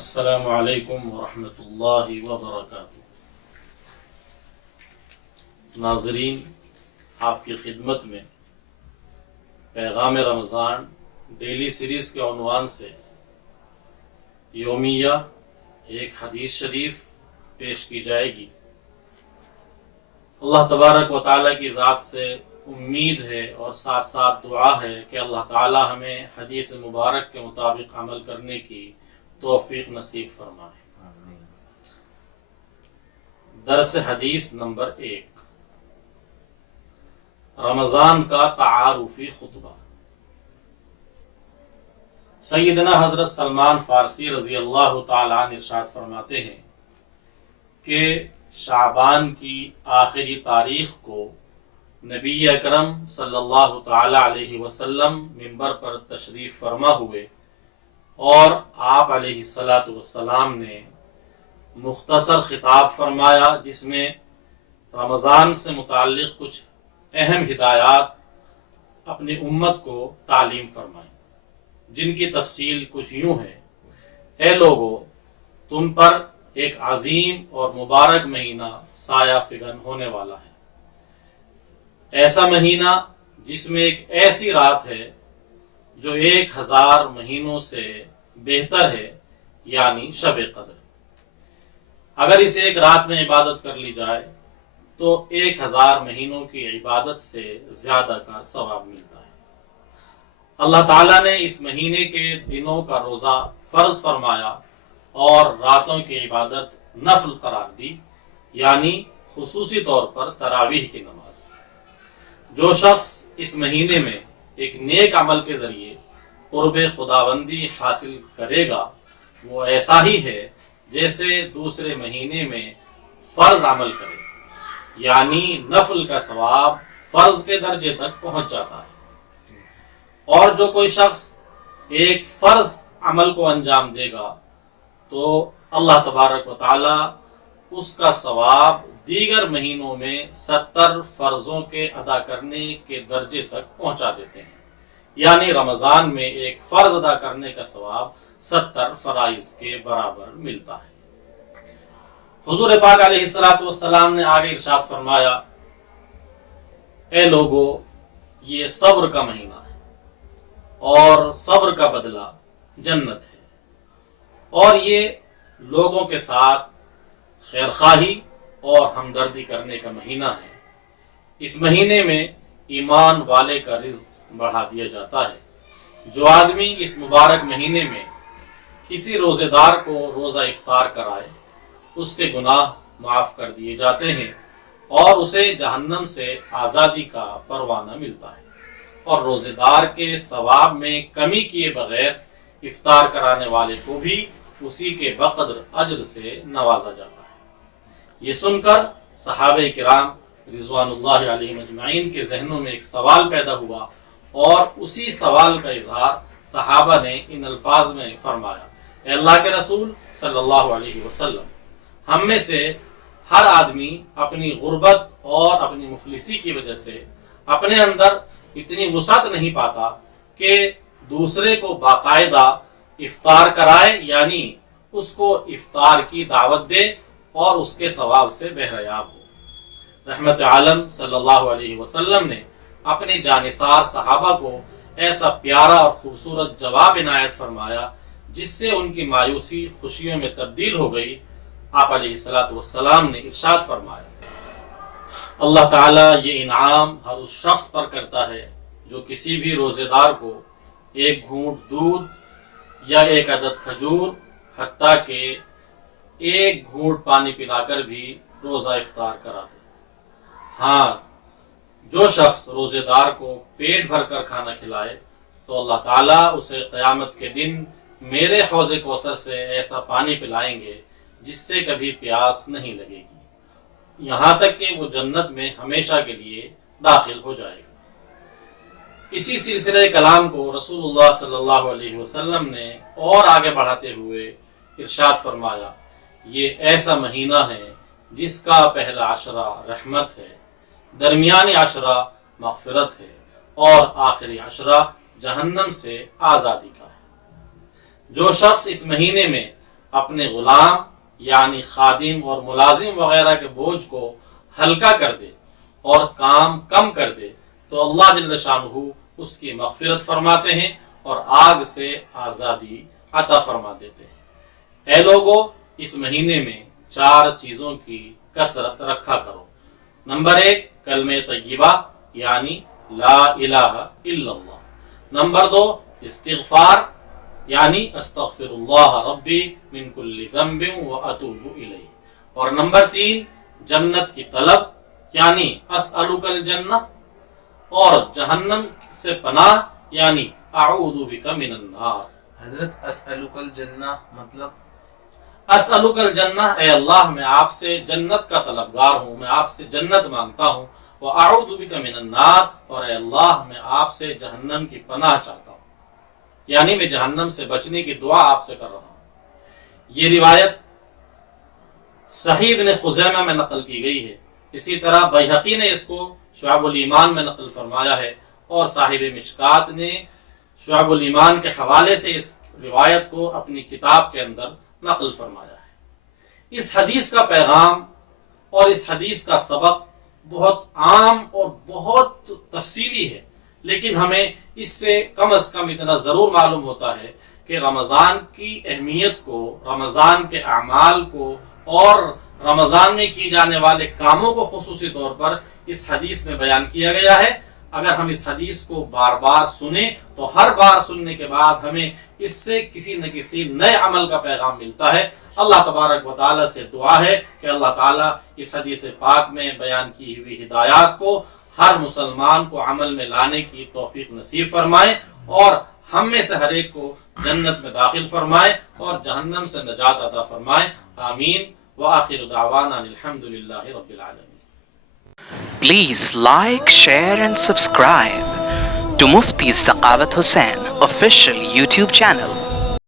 السلام علیکم ورحمۃ اللہ وبرکاتہ۔ ناظرین، آپ کی خدمت میں پیغام رمضان ڈیلی سیریز کے عنوان سے یومیہ ایک حدیث شریف پیش کی جائے گی۔ اللہ تبارک و تعالیٰ کی ذات سے امید ہے اور ساتھ ساتھ دعا ہے کہ اللہ تعالیٰ ہمیں حدیث مبارک کے مطابق عمل کرنے کی توفیق نصیب فرمائے۔ درس حدیث نمبر 1، رمضان کا تعارفی خطبہ۔ سیدنا حضرت سلمان فارسی رضی اللہ تعالیٰ عنہ ارشاد فرماتے ہیں کہ شعبان کی آخری تاریخ کو نبی اکرم صلی اللہ تعالیٰ علیہ وسلم منبر پر تشریف فرما ہوئے اور آپ علیہ السلام نے مختصر خطاب فرمایا، جس میں رمضان سے متعلق کچھ اہم ہدایات اپنی امت کو تعلیم فرمائی، جن کی تفصیل کچھ یوں ہے۔ اے لوگو، تم پر ایک عظیم اور مبارک مہینہ سایہ فگن ہونے والا ہے، ایسا مہینہ جس میں ایک ایسی رات ہے جو 1000 مہینوں سے بہتر ہے، یعنی شب قدر۔ اگر اس ایک رات میں عبادت کر لی جائے تو 1000 مہینوں کی عبادت سے زیادہ کا ثواب ملتا ہے۔ اللہ تعالیٰ نے اس مہینے کے دنوں کا روزہ فرض فرمایا اور راتوں کی عبادت نفل قرار دی، یعنی خصوصی طور پر تراویح کی نماز۔ جو شخص اس مہینے میں ایک نیک عمل کے ذریعے قرب خداوندی حاصل کرے گا، وہ ایسا ہی ہے جیسے دوسرے مہینے میں فرض عمل کرے، یعنی نفل کا ثواب فرض کے درجے تک پہنچ جاتا ہے۔ اور جو کوئی شخص ایک فرض عمل کو انجام دے گا تو اللہ تبارک و تعالی اس کا ثواب دیگر مہینوں میں 70 فرضوں کے ادا کرنے کے درجے تک پہنچا دیتے ہیں، یعنی رمضان میں ایک فرض ادا کرنے کا ثواب 70 فرائض کے برابر ملتا ہے۔ حضور پاک علیہ السلام نے آگے ارشاد فرمایا، اے لوگو، یہ صبر کا مہینہ ہے اور صبر کا بدلہ جنت ہے، اور یہ لوگوں کے ساتھ خیرخواہی اور ہمدردی کرنے کا مہینہ ہے۔ اس مہینے میں ایمان والے کا رزق بڑھا دیا جاتا ہے۔ جو آدمی اس مبارک مہینے میں کسی روزے دار کو روزہ افطار کرائے، اس کے گناہ معاف کر دیے جاتے ہیں اور اسے جہنم سے آزادی کا پروانہ ملتا ہے، اور روزے دار کے ثواب میں کمی کیے بغیر افطار کرانے والے کو بھی اسی کے بقدر اجر سے نوازا جاتا ہے۔ یہ سن کر صحابہ کرام رضوان اللہ علیہم اجمعین کے ذہنوں میں ایک سوال پیدا ہوا، اور اسی سوال کا اظہار صحابہ نے ان الفاظ میں فرمایا، اے اللہ کے رسول صلی اللہ علیہ وسلم، ہم میں سے ہر آدمی اپنی غربت اور اپنی مفلسی کی وجہ سے اپنے اندر اتنی وسعت نہیں پاتا کہ دوسرے کو باقاعدہ افطار کرائے، یعنی اس کو افطار کی دعوت دے اور اس کے ثواب سے بہریاب ہو۔ رحمت عالم صلی اللہ علیہ وسلم نے اپنے جانثار صحابہ کو ایسا پیارا اور خوبصورت جواب عنایت فرمایا جس سے ان کی مایوسی خوشیوں میں تبدیل ہو گئی۔ آپ علیہ السلام نے ارشاد فرمایا، اللہ تعالیٰ یہ انعام ہر اس شخص پر کرتا ہے جو کسی بھی روزے دار کو ایک گھونٹ دودھ یا ایک عدد کھجور، حتیٰ کہ ایک گھونٹ پانی پلا کر بھی روزہ افطار کرا دے۔ ہاں، جو شخص روزے دار کو پیٹ بھر کر کھانا کھلائے تو اللہ تعالیٰ اسے قیامت کے دن میرے حوض کوثر سے ایسا پانی پلائیں گے جس سے کبھی پیاس نہیں لگے گی، یہاں تک کہ وہ جنت میں ہمیشہ کے لیے داخل ہو جائے گا۔ اسی سلسلہ کلام کو رسول اللہ صلی اللہ علیہ وسلم نے اور آگے بڑھاتے ہوئے ارشاد فرمایا، یہ ایسا مہینہ ہے جس کا پہلا عشرہ رحمت ہے، درمیانی عشرہ مغفرت ہے اور آخری عشرہ جہنم سے آزادی کا ہے۔ جو شخص اس مہینے میں اپنے غلام یعنی خادم اور ملازم وغیرہ کے بوجھ کو ہلکا کر دے اور کام کم کر دے تو اللہ جل شانہ اس کی مغفرت فرماتے ہیں اور آگ سے آزادی عطا فرما دیتے ہیں۔ اے لوگو، اس مہینے میں 4 چیزوں کی کثرت رکھا کرو۔ نمبر 1 کلمہ طیبہ یعنی لا الہ الا اللہ۔ نمبر 2 استغفار یعنی استغفر اللہ ربی من کل ذنب واتوب الیہ۔ اور نمبر 3 جنت کی طلب یعنی اسألک الجنہ، اور جہنم سے پناہ یعنی اعوذ بک من النار۔ حضرت اسألک الجنہ مطلب؟ اسألک الجنہ، اے اللہ میں آپ سے جنت کا طلبگار ہوں، میں آپ سے جنت مانگتا ہوں، وَأَعُوذُ بِكَ مِنَ النَّارِ، اور اے اللہ میں آپ سے جہنم کی پناہ چاہتا ہوں، یعنی میں جہنم سے بچنے کی دعا آپ سے کر رہا ہوں۔ یہ روایت صحیح ابن خزیمہ میں نقل کی گئی ہے، اسی طرح بیہقی نے اس کو شعب الایمان میں نقل فرمایا ہے، اور صاحب مشکات نے شعب الایمان کے حوالے سے اس روایت کو اپنی کتاب کے اندر نقل فرمایا ہے۔ اس حدیث کا پیغام اور اس حدیث کا سبق بہت عام اور بہت تفصیلی ہے، لیکن ہمیں اس سے کم از کم اتنا ضرور معلوم ہوتا ہے کہ رمضان کی اہمیت کو، رمضان کے اعمال کو اور رمضان میں کی جانے والے کاموں کو خصوصی طور پر اس حدیث میں بیان کیا گیا ہے۔ اگر ہم اس حدیث کو بار بار سنیں تو ہر بار سننے کے بعد ہمیں اس سے کسی نہ کسی نئے عمل کا پیغام ملتا ہے۔ اللہ تبارک و تعالیٰ سے دعا ہے کہ اللہ تعالیٰ اس حدیث پاک میں بیان کی ہوئی ہدایات کو ہر مسلمان کو عمل میں لانے کی توفیق نصیب فرمائے، اور ہم میں سے ہر ایک کو جنت میں داخل فرمائے اور جہنم سے نجات عطا فرمائے۔ آمین۔ وآخر دعوانا الحمدللہ رب العالمین۔ Please like, share and subscribe to Mufti Saqavat Hussain official YouTube channel.